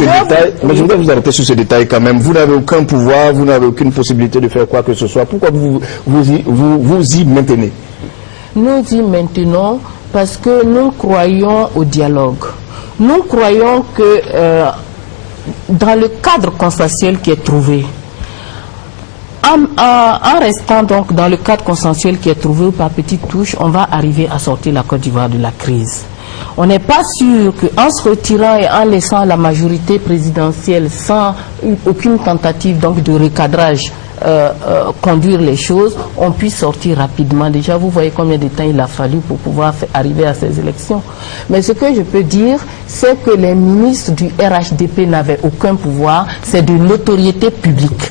Mais je voudrais vous arrêter sur ce détail quand même. Vous n'avez aucun pouvoir, vous n'avez aucune possibilité de faire quoi que ce soit. Pourquoi vous y maintenez? Nous y maintenons parce que nous croyons au dialogue. Nous croyons que dans le cadre consensuel qui est trouvé, en restant donc dans le cadre consensuel qui est trouvé par petites touches, on va arriver à sortir la Côte d'Ivoire de la crise. On n'est pas sûr qu'en se retirant et en laissant la majorité présidentielle sans aucune tentative donc de recadrage conduire les choses, on puisse sortir rapidement. Déjà, vous voyez combien de temps il a fallu pour pouvoir arriver à ces élections. Mais ce que je peux dire, c'est que les ministres du RHDP n'avaient aucun pouvoir, c'est de l'autorité publique.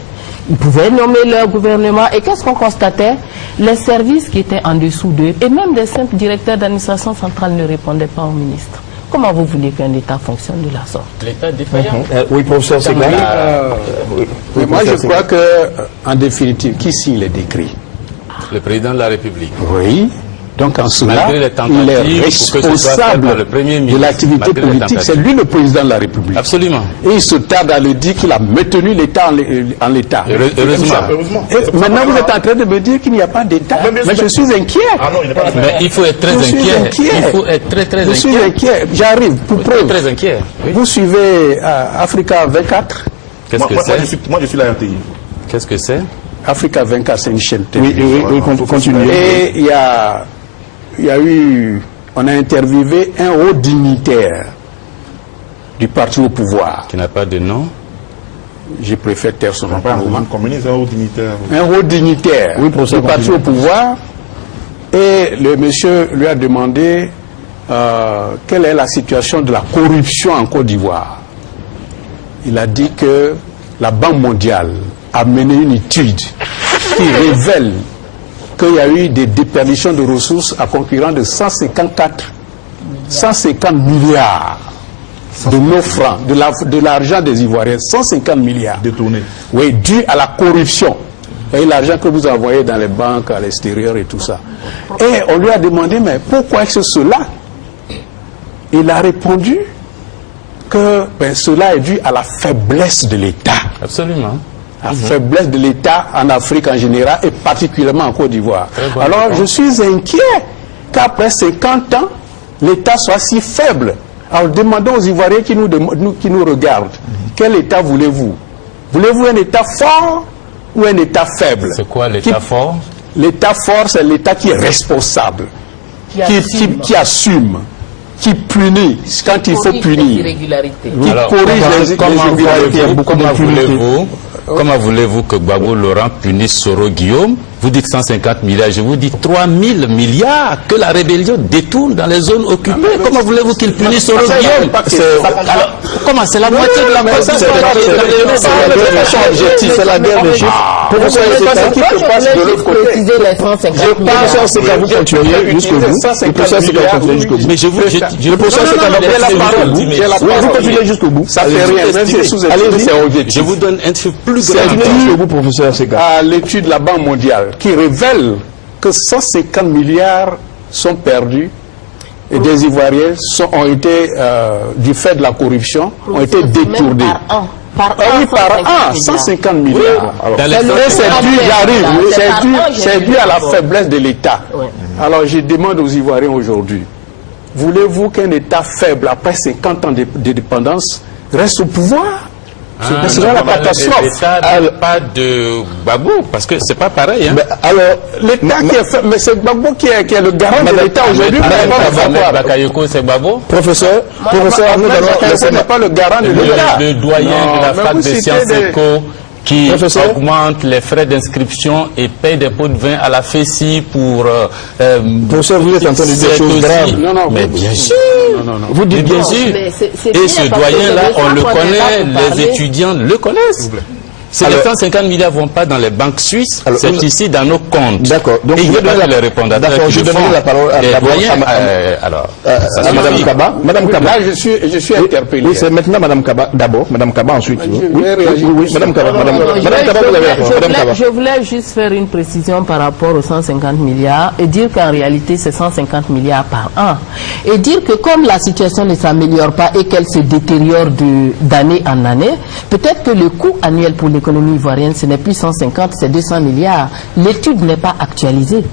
Ils pouvaient nommer leur gouvernement et qu'est-ce qu'on constatait? Les services qui étaient en dessous d'eux et même des simples directeurs d'administration centrale ne répondaient pas aux ministres. Comment vous voulez qu'un État fonctionne de la sorte? L'État défaillant. Oui, professeur Ségal. Moi, je crois que, en définitive, qui signe les décrets? Le président de la République. Oui. Donc en cela, il est responsable de l'activité politique. C'est lui le président de la République. Absolument. Et il se tarde à le dire qu'il a maintenu l'État en l'État. Heureusement. Maintenant, vous êtes en train de me dire qu'il n'y a pas d'État. Mais je suis inquiet. Mais il faut être très inquiet. Il faut être très inquiet. Je suis inquiet. J'arrive. Pour preuve. Très inquiet. Oui. Vous suivez Africa 24? Qu'est-ce que c'est? Moi, je suis la RTI. Qu'est-ce que c'est? Africa 24, c'est une chaîne télé. Oui, continuez. Et il y a eu, on a interviewé un haut dignitaire du parti au pouvoir. Qui n'a pas de nom. Je préfère taire son nom. Un haut dignitaire. Un haut dignitaire du parti au pouvoir. Et le monsieur lui a demandé quelle est la situation de la corruption en Côte d'Ivoire. Il a dit que la Banque mondiale a mené une étude qui révèle qu'il y a eu des déperditions de ressources à concurrent de 150 milliards de nos francs, de l'argent des Ivoiriens, 150 milliards. Détournés. Oui, dû à la corruption. Et l'argent que vous envoyez dans les banques à l'extérieur et tout ça. Et on lui a demandé, mais pourquoi est-ce cela? Il a répondu que cela est dû à la faiblesse de l'État. Absolument. La faiblesse de l'État en Afrique en général et particulièrement en Côte d'Ivoire. Alors je suis inquiet qu'après 50 ans, l'État soit si faible. Alors demandons aux Ivoiriens qui nous regardent, quel État voulez-vous? Voulez-vous un État fort ou un État faible? C'est quoi l'État fort? L'État fort, c'est l'État qui est responsable, qui assume, qui punit quand il faut punir, qui corrige les irrégularités. Comment voulez-vous que Gbagbo Laurent punisse Soro Guillaume? Vous dites 150 milliards, je vous dis 3000 milliards que la rébellion détourne dans les zones occupées. Comment voulez-vous qu'il punisse Soro Guillaume? Alors, comment? C'est la moitié de la personne. C'est la guerre de chiffres. Professeur, c'est qui peut passer de l'autre côté. Je pense que vous continuez jusqu'au bout. Le professeur, c'est qu'on continue jusqu'au bout. Mais je vous le professeur, c'est qu'on vous continuez jusqu'au bout. Ça fait rien, même si allez-y, je vous donne un chiffre plus grand. À l'étude de la Banque mondiale qui révèle que 150 milliards sont perdus et des Ivoiriens ont été, du fait de la corruption, ont été détournés. Par an, 150 milliards. C'est dû à la faiblesse de l'État. Alors je demande aux Ivoiriens aujourd'hui, voulez-vous qu'un État faible, après 50 ans de dépendance, reste au pouvoir? C'est sera la catastrophe. L'État pas de Gbagbo, parce que c'est pas pareil. Hein. Alors, l'État qui est fait, mais c'est Gbagbo qui est le garant de l'État aujourd'hui. Bakayoko, c'est Gbagbo. Professeur, ce n'est pas le garant de l'État. Le doyen de la fac de sciences éco qui augmente les frais d'inscription et paye des pots de vin à la FECI pour... Professeur, vous êtes en train de dire des choses graves. Non, mais bien sûr. Vous dites bien sûr. Et ce doyen-là, on le connaît, les étudiants le connaissent. Les 150 milliards ne vont pas dans les banques suisses, c'est ici dans nos comptes. D'accord. Donc, et il y a les répondants. D'accord, je donnerai la parole à Madame Kaba. Madame Kaba. Là, je suis interpellé. Oui, c'est maintenant Madame Kaba d'abord. Madame Kaba ensuite. Oui, Madame Kaba. Madame Kaba, vous avez la parole. Madame Kaba. Je voulais juste faire une précision par rapport aux 150 milliards et dire qu'en réalité, c'est 150 milliards par an. Et dire que comme la situation ne s'améliore pas et qu'elle se détériore d'année en année, peut-être que le coût annuel pour l'économie ivoirienne, ce n'est plus 150, c'est 200 milliards. L'étude n'est pas actualisée.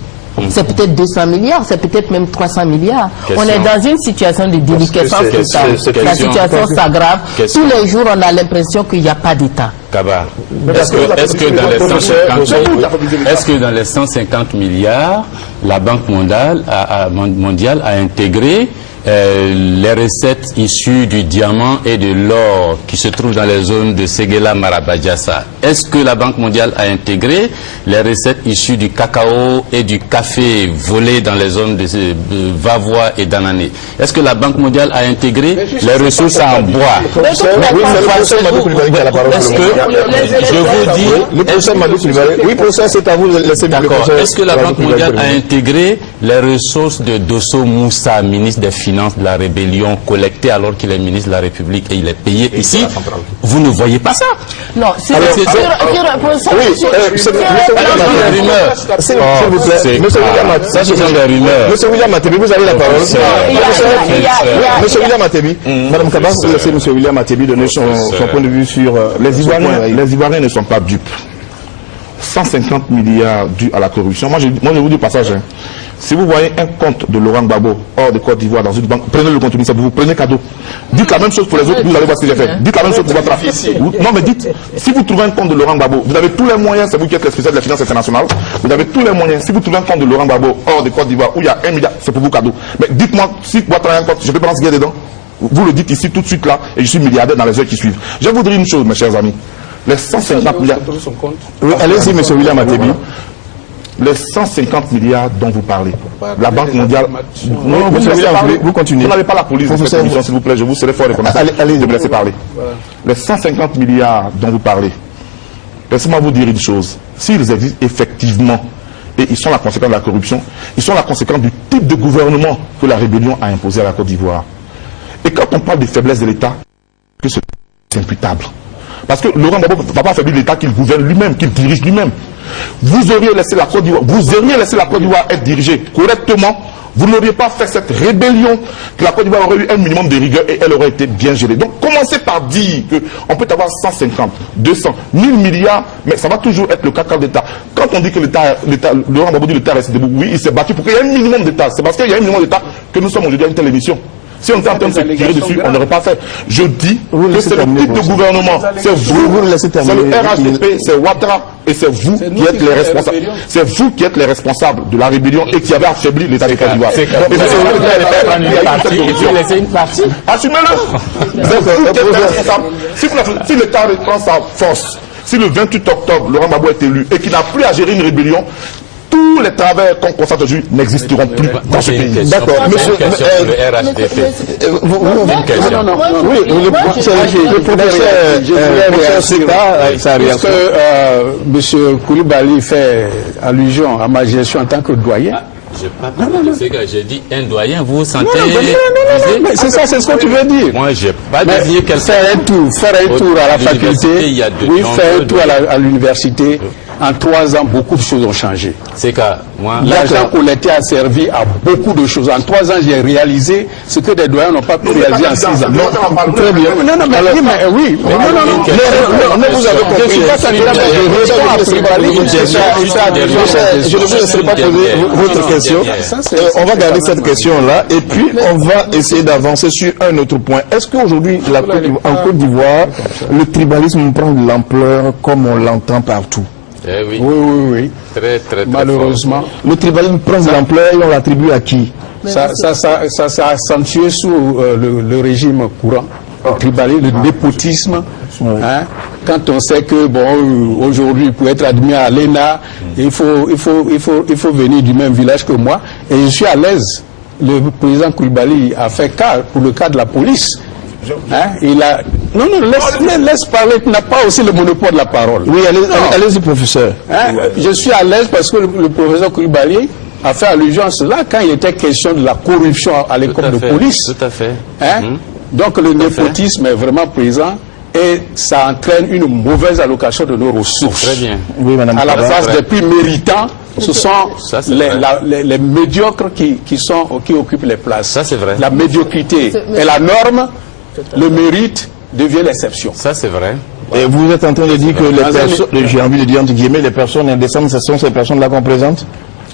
C'est peut-être 200 milliards, c'est peut-être même 300 milliards. On est dans une situation de déliquescence totale. La situation s'aggrave. Tous les jours, on a l'impression qu'il n'y a pas d'État. Kaba, est-ce que dans les 150 milliards, la Banque mondiale a intégré les recettes issues du diamant et de l'or qui se trouvent dans les zones de Séguéla, Marabadjassa? Est-ce que la Banque mondiale a intégré les recettes issues du cacao et du café volés dans les zones de Vavois et d'Anané? Est-ce que la Banque mondiale a intégré les ressources en bois? Est-ce que, je vous dis, le professeur Madou Soulibaré, oui, professeur, c'est à vous de laisser le professeur. Est-ce que la Banque mondiale a intégré les ressources de Dosso Moussa, ministre des Finances de la rébellion, collectées alors qu'il est ministre de la République et il est payé ici? Vous ne voyez pas ça? Non, c'est des rumeurs. S'il vous plaît, Monsieur William Matebi, vous avez la parole. Monsieur William Matebi, Madame Kaba, vous laissez Monsieur William Matebi donner son point de vue sur les Ivoiriens. Les Ivoiriens ne sont pas dupes. 150 milliards dus à la corruption. Moi, je vous dis au passage, si vous voyez un compte de Laurent Gbagbo hors de Côte d'Ivoire dans une banque, prenez le compte, vous prenez cadeau. Dites la même chose pour les autres, vous allez voir ce que j'ai fait. Dites la même chose pour votre affaire. Non, mais dites, si vous trouvez un compte de Laurent Gbagbo, vous avez tous les moyens, c'est vous qui êtes le spécial de la finance internationale, vous avez tous les moyens. Si vous trouvez un compte de Laurent Gbagbo hors de Côte d'Ivoire où il y a 1 milliard, c'est pour vous cadeau. Mais dites-moi, si vous avez un compte, je peux pas ce dedans. Vous le dites ici tout de suite là, et je suis milliardaire dans les heures qui suivent. Je vais vous dire une chose, mes chers amis. Les 150 milliards. Oui, allez-y, monsieur William Matebi. Les 150 milliards dont vous parlez, la Banque mondiale... Non, monsieur William, vous continuez. Vous n'avez pas la police de cette émission, s'il vous plaît, je vous serai fort reconnaissant. Allez, de me laisser parler. Les 150 milliards dont vous parlez, laissez-moi vous dire une chose. S'ils existent effectivement, et ils sont la conséquence de la corruption, ils sont la conséquence du type de gouvernement que la rébellion a imposé à la Côte d'Ivoire. Et quand on parle des faiblesses de l'État, que c'est imputable. Parce que Laurent Gbagbo ne va pas affaiblir l'État qu'il gouverne lui-même, qu'il dirige lui-même. Vous auriez laissé la Côte d'Ivoire, être dirigée correctement. Vous n'auriez pas fait cette rébellion, que la Côte d'Ivoire aurait eu un minimum de rigueur et elle aurait été bien gérée. Donc commencez par dire qu'on peut avoir 150, 200, 1000 milliards, mais ça va toujours être le cas d'État. Quand on dit que Laurent Gbagbo dit que l'État reste debout, oui, il s'est battu pour qu'il y ait un minimum d'État. C'est parce qu'il y a un minimum d'État que nous sommes aujourd'hui à une telle émission. Si on était en train de se tirer dessus, on n'aurait pas fait. Je dis que c'est le type de gouvernement. C'est vous, c'est le RHDP, c'est Ouattara, et c'est vous qui êtes les responsables. C'est vous qui êtes les responsables de la rébellion et qui avez affaibli l'État de Côte d'Ivoire. Assumez-le. Si l'État reprend sa force, si le 28 octobre, Laurent Gbagbo est élu et qu'il n'a plus à gérer une rébellion, tous les travers qu'on constate aujourd'hui n'existeront plus dans ce pays. D'accord. Monsieur, Monsieur Koulibaly fait allusion à ma gestion en tant que doyen. J'ai dit un doyen, vous vous sentez... C'est ça, c'est ce que tu veux dire. Moi, j'ai pas désigné quelqu'un. Faire un tour à la faculté, oui, faire un tour à l'université. En 3 ans, beaucoup de choses ont changé. C'est que moi, l'argent collecté a servi à beaucoup de choses. En 3 ans, j'ai réalisé ce que des doyens n'ont pas pu réaliser en 6 ans. Très bien. Non, mais oui. Vous avez compris. Je ne suis pas candidat, mais je réponds à Koulibaly. Je ne vous laisserai pas poser votre question. On va garder cette question-là et puis on va essayer d'avancer sur un autre point. Est-ce qu'aujourd'hui, en Côte d'Ivoire, le tribalisme prend de l'ampleur comme on l'entend partout? Oui. Oui. Très malheureusement. Fort. Le tribalisme prend de l'ampleur et on l'attribue à qui? Ça a accentué sous le régime courant. Le tribalisme, le népotisme. Hein, quand on sait que, aujourd'hui, pour être admis à l'ENA, il faut venir du même village que moi. Et je suis à l'aise. Le président Koulibaly a fait cas pour le cas de la police. Hein? Il a... Non, laisse parler, tu n'as pas aussi le monopole de la parole. Oui, allez-y, professeur. Hein? Je suis à l'aise parce que le professeur Koulibaly a fait allusion à cela quand il était question de la corruption à l'école de police. Tout à fait. Hein? Donc le népotisme est vraiment présent et ça entraîne une mauvaise allocation de nos ressources. Très bien. Oui, madame. À la place des plus méritants, ce sont les médiocres qui occupent les places. Ça, c'est vrai. La médiocrité est la norme, le mérite devient l'exception. Ça, c'est vrai. Et vous êtes en train de dire que les personnes, j'ai envie de dire entre guillemets, les personnes indécentes, ce sont ces personnes-là qu'on présente?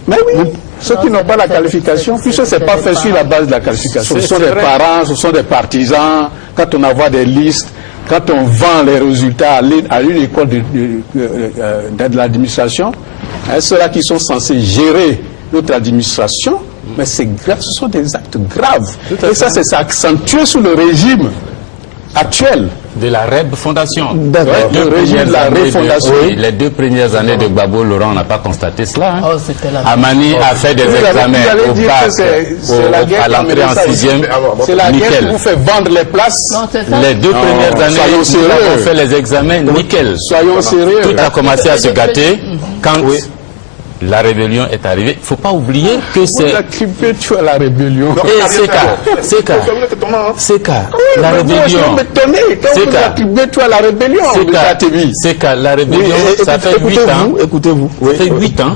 Mais oui, ceux qui n'ont pas la qualification, puisque ce n'est pas fait sur la base de la qualification. Ce sont des parents, ce sont des partisans. Quand on envoie des listes, quand on vend les résultats à une école de l'administration, ceux-là qui sont censés gérer notre administration, mais c'est grave, ce sont des actes graves. Et ça, c'est accentué sous le régime actuel. De la REB Fondation. Le régime de la refondation. Les 2 premières années de Gbagbo Laurent, on n'a pas constaté cela. Hein. Oh, c'était la Amani a fait des examens au bac, à l'entrée en 6e. C'est la guerre qui vous fait vendre les places. Non, c'est ça. Les 2 premières années, nous avons fait les examens, nickel. Soyons sérieux. Tout a commencé à se gâter quand la rébellion est arrivée. Il ne faut pas oublier que c'est... Vous attribuez tout à la rébellion. C'est la rébellion. Je m'étonner quand vous attribuez tout à la rébellion. C'est la rébellion, ça fait 8 ans. Écoutez-vous. Ça fait 8 ans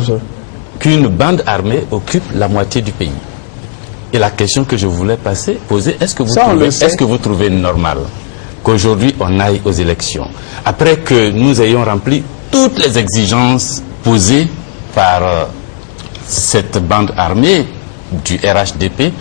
qu'une bande armée occupe la moitié du pays. Et la question que je voulais poser, est-ce que vous trouvez normal qu'aujourd'hui on aille aux élections après que nous ayons rempli toutes les exigences posées par cette bande armée du RHDP,